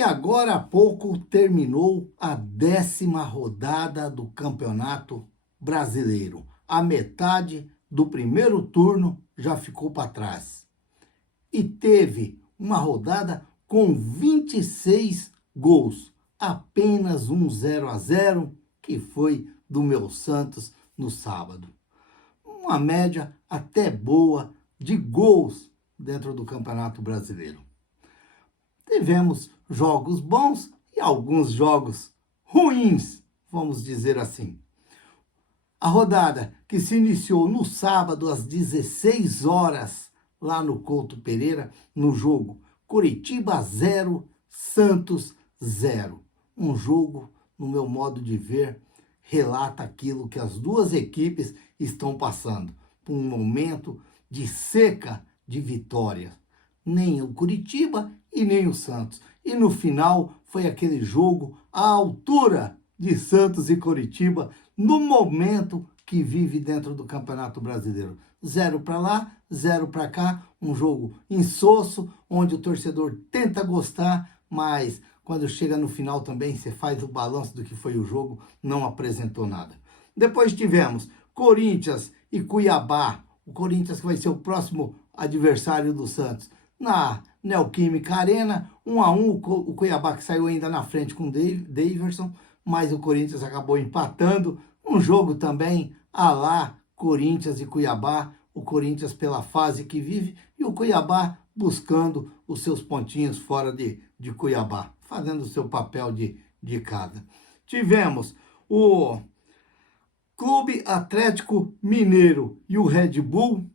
E agora há pouco terminou a 10ª rodada do Campeonato Brasileiro. A metade do primeiro turno já ficou para trás. E teve uma rodada com 26 gols. Apenas um 0-0, que foi do meu Santos no sábado. Uma média até boa de gols dentro do Campeonato Brasileiro. Tivemos jogos bons e alguns jogos ruins, vamos dizer assim. A rodada que se iniciou no sábado às 16 horas, lá no Couto Pereira, no jogo Coritiba 0, Santos 0. Um jogo, no meu modo de ver, relata aquilo que as duas equipes estão passando, por um momento de seca de vitórias. Nem o Coritiba e nem o Santos. E no final foi aquele jogo à altura de Santos e Coritiba no momento que vive dentro do Campeonato Brasileiro. 0 para lá, 0 para cá, um jogo insosso, onde o torcedor tenta gostar, mas quando chega no final também você faz o balanço do que foi o jogo, não apresentou nada. Depois tivemos Corinthians e Cuiabá, o Corinthians que vai ser o próximo adversário do Santos. Na Neoquímica Arena, 1-1, o Cuiabá que saiu ainda na frente com o Daverson, mas o Corinthians acabou empatando. Um jogo também a lá Corinthians e Cuiabá, o Corinthians pela fase que vive e o Cuiabá buscando os seus pontinhos fora de Cuiabá, fazendo o seu papel de casa. Tivemos o Clube Atlético Mineiro e o Red Bull,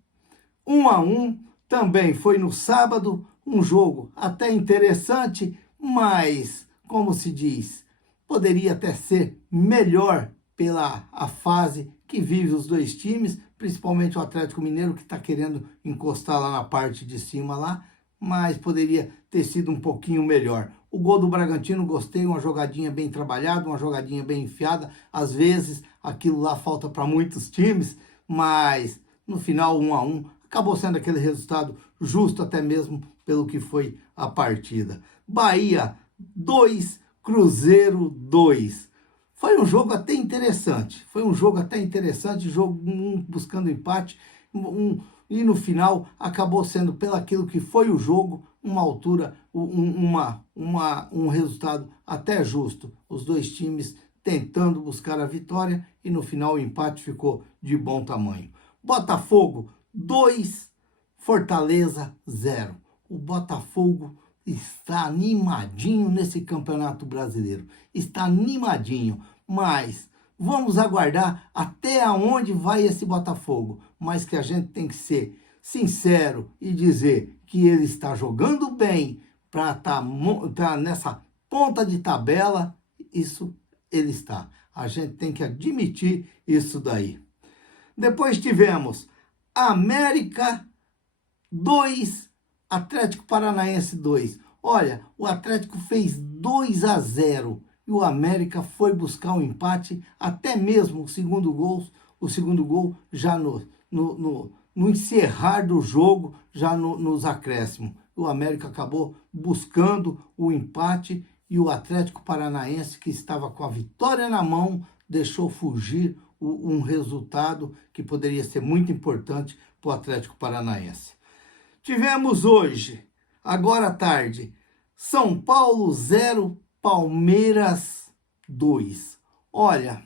1-1, também foi no sábado, um jogo até interessante, mas, como se diz, poderia até ser melhor pela a fase que vive os dois times, principalmente o Atlético Mineiro, que está querendo encostar lá na parte de cima lá, mas poderia ter sido um pouquinho melhor. O gol do Bragantino, gostei, uma jogadinha bem trabalhada, uma jogadinha bem enfiada. Às vezes, aquilo lá falta para muitos times, mas no final, 1-1, acabou sendo aquele resultado justo até mesmo pelo que foi a partida. Bahia 2, Cruzeiro 2. Foi um jogo até interessante. Jogo buscando empate. E no final acabou sendo, pelo aquilo que foi o jogo, uma altura, um resultado até justo. Os dois times tentando buscar a vitória e no final o empate ficou de bom tamanho. Botafogo 2, Fortaleza 0. O Botafogo está animadinho nesse Campeonato Brasileiro. Está animadinho, mas vamos aguardar até onde vai esse Botafogo. Mas que a gente tem que ser sincero e dizer que ele está jogando bem para tá nessa ponta de tabela, isso ele está. A gente tem que admitir isso daí. Depois tivemos América 2, Atlético Paranaense 2. Olha, o Atlético fez 2-0 e o América foi buscar o empate, até mesmo o segundo gol já no encerrar do jogo, já nos acréscimos. O América acabou buscando o empate e o Atlético Paranaense, que estava com a vitória na mão, deixou fugir um resultado que poderia ser muito importante para o Atlético Paranaense. Tivemos hoje, agora à tarde, São Paulo 0, Palmeiras 2. Olha,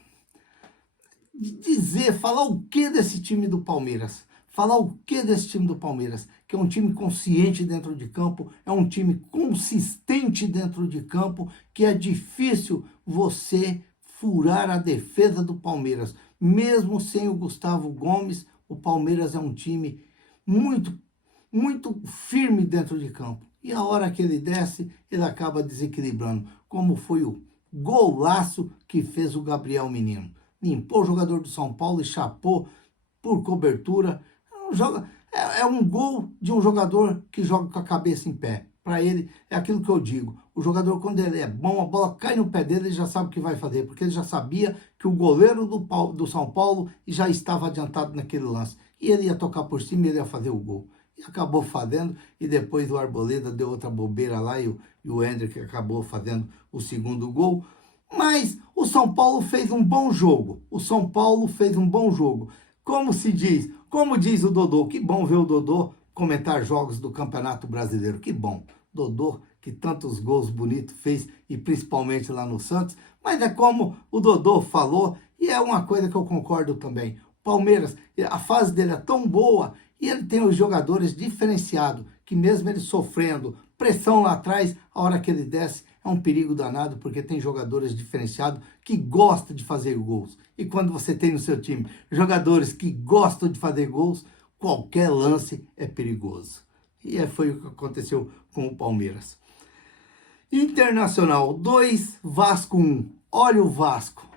falar o que desse time do Palmeiras? Falar o que desse time do Palmeiras? Que é um time consciente dentro de campo, é um time consistente dentro de campo, que é difícil você furar a defesa do Palmeiras. Mesmo sem o Gustavo Gomes, o Palmeiras é um time muito firme dentro de campo. E a hora que ele desce, ele acaba desequilibrando, como foi o golaço que fez o Gabriel Menino. Limpou o jogador do São Paulo e chapou por cobertura. É um gol de um jogador que joga com a cabeça em pé. Para ele, é aquilo que eu digo. O jogador, quando ele é bom, a bola cai no pé dele, ele já sabe o que vai fazer. Porque ele já sabia que o goleiro do São Paulo já estava adiantado naquele lance. E ele ia tocar por cima e ele ia fazer o gol. e acabou fazendo, e depois o Arboleda deu outra bobeira lá, e o Hendrick acabou fazendo o segundo gol. Mas o São Paulo fez um bom jogo, o São Paulo fez um bom jogo. Como se diz, como diz o Dodô, que bom ver o Dodô comentar jogos do Campeonato Brasileiro, que bom. Dodô, que tantos gols bonitos fez, e principalmente lá no Santos, mas é como o Dodô falou, e é uma coisa que eu concordo também. O Palmeiras, a fase dele é tão boa, e ele tem os jogadores diferenciados, que mesmo ele sofrendo pressão lá atrás, a hora que ele desce, é um perigo danado, porque tem jogadores diferenciados que gostam de fazer gols. E quando você tem no seu time jogadores que gostam de fazer gols, qualquer lance é perigoso. E foi o que aconteceu com o Palmeiras. Internacional 2, Vasco 1. Olha o Vasco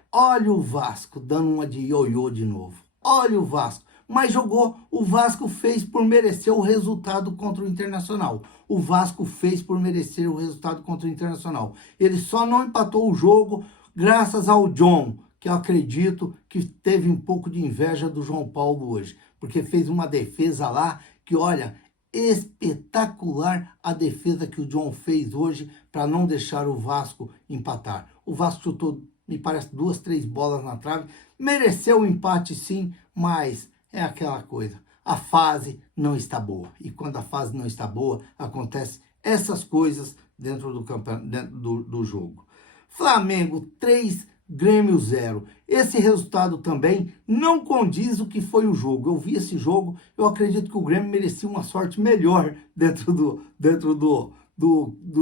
dando uma de ioiô de novo. Olha o Vasco. Mas jogou, o Vasco fez por merecer o resultado contra o Internacional. O Vasco fez por merecer o resultado contra o Internacional. Ele só não empatou o jogo graças ao John, que eu acredito que teve um pouco de inveja do João Paulo hoje, porque fez uma defesa lá que, olha, espetacular a defesa que o John fez hoje para não deixar o Vasco empatar. O Vasco chutou, me parece, 2, 3 bolas na trave, mereceu o empate sim, mas é aquela coisa, a fase não está boa. E quando a fase não está boa, acontece essas coisas dentro do jogo. Flamengo 3, Grêmio 0. Esse resultado também não condiz o que foi o jogo. Eu vi esse jogo, eu acredito que o Grêmio merecia uma sorte melhor dentro do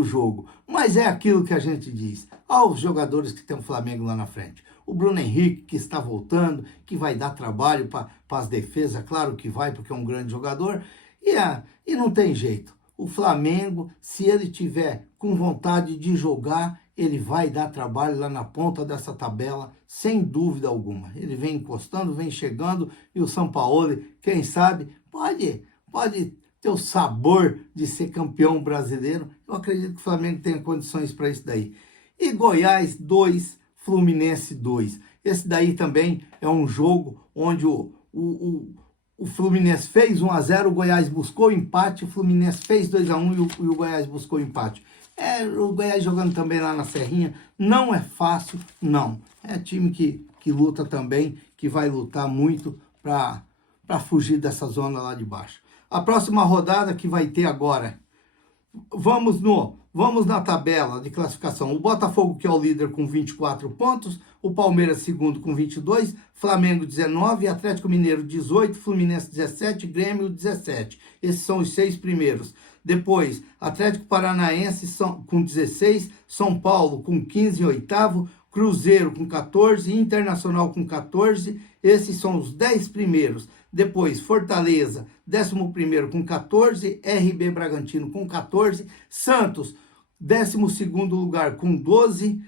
jogo. Mas é aquilo que a gente diz. Aos jogadores que tem o Flamengo lá na frente. O Bruno Henrique, que está voltando, que vai dar trabalho para as defesas, claro que vai, porque é um grande jogador. E não tem jeito. O Flamengo, se ele tiver com vontade de jogar, ele vai dar trabalho lá na ponta dessa tabela, sem dúvida alguma. Ele vem encostando, vem chegando, e o Sampaoli, quem sabe, pode ter o sabor de ser campeão brasileiro. Eu acredito que o Flamengo tenha condições para isso daí. E Goiás 2, Fluminense 2. Esse daí também é um jogo onde o Fluminense fez 1-0, o Goiás buscou empate, o Fluminense fez 2-1 e o Goiás buscou empate. O Goiás jogando também lá na Serrinha, não é fácil, não. É time que luta também, que vai lutar muito para fugir dessa zona lá de baixo. A próxima rodada que vai ter agora, vamos na tabela de classificação. O Botafogo, que é o líder, com 24 pontos, o Palmeiras segundo com 22, Flamengo 19, Atlético Mineiro 18, Fluminense 17, Grêmio 17. Esses são os 6 primeiros. Depois, Atlético Paranaense com 16, São Paulo com 15 em oitavo, Cruzeiro com 14, Internacional com 14, esses são os 10 primeiros. Depois, Fortaleza, 11º com 14, RB Bragantino com 14, Santos, 12º lugar com 12,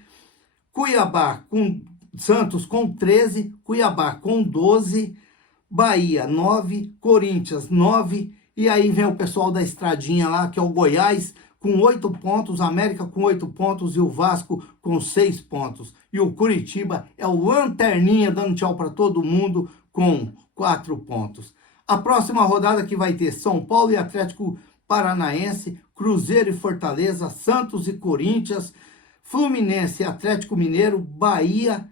Santos com 13, Cuiabá com 12, Bahia 9, Corinthians 9, e aí vem o pessoal da estradinha lá, que é o Goiás, com 8 pontos, América com 8 pontos e o Vasco com 6 pontos. E o Curitiba é o lanterninha, dando tchau para todo mundo, com 4 pontos. A próxima rodada que vai ter São Paulo e Atlético Paranaense, Cruzeiro e Fortaleza, Santos e Corinthians, Fluminense e Atlético Mineiro, Bahia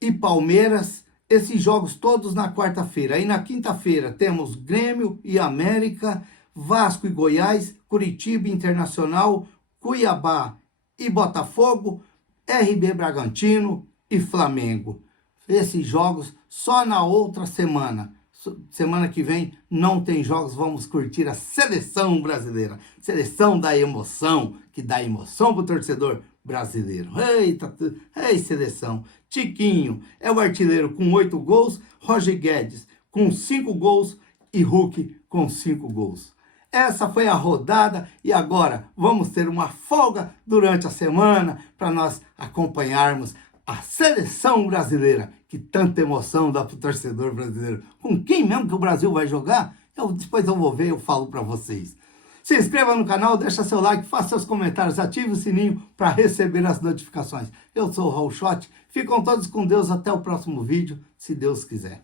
e Palmeiras. Esses jogos todos na quarta-feira. Aí na quinta-feira temos Grêmio e América, Vasco e Goiás, Curitiba Internacional, Cuiabá e Botafogo, RB Bragantino e Flamengo. Esses jogos só na outra semana. Semana que vem não tem jogos, vamos curtir a seleção brasileira. Seleção da emoção, que dá emoção pro torcedor brasileiro. Eita, ei seleção. Tiquinho é o artilheiro com 8 gols, Roger Guedes com 5 gols e Hulk com 5 gols. Essa foi a rodada e agora vamos ter uma folga durante a semana para nós acompanharmos a seleção brasileira, que tanta emoção dá para o torcedor brasileiro. Com quem mesmo que o Brasil vai jogar? Depois eu vou ver, eu falo para vocês. Se inscreva no canal, deixa seu like, faça seus comentários, ative o sininho para receber as notificações. Eu sou o Raul Schott, ficam todos com Deus, até o próximo vídeo, se Deus quiser.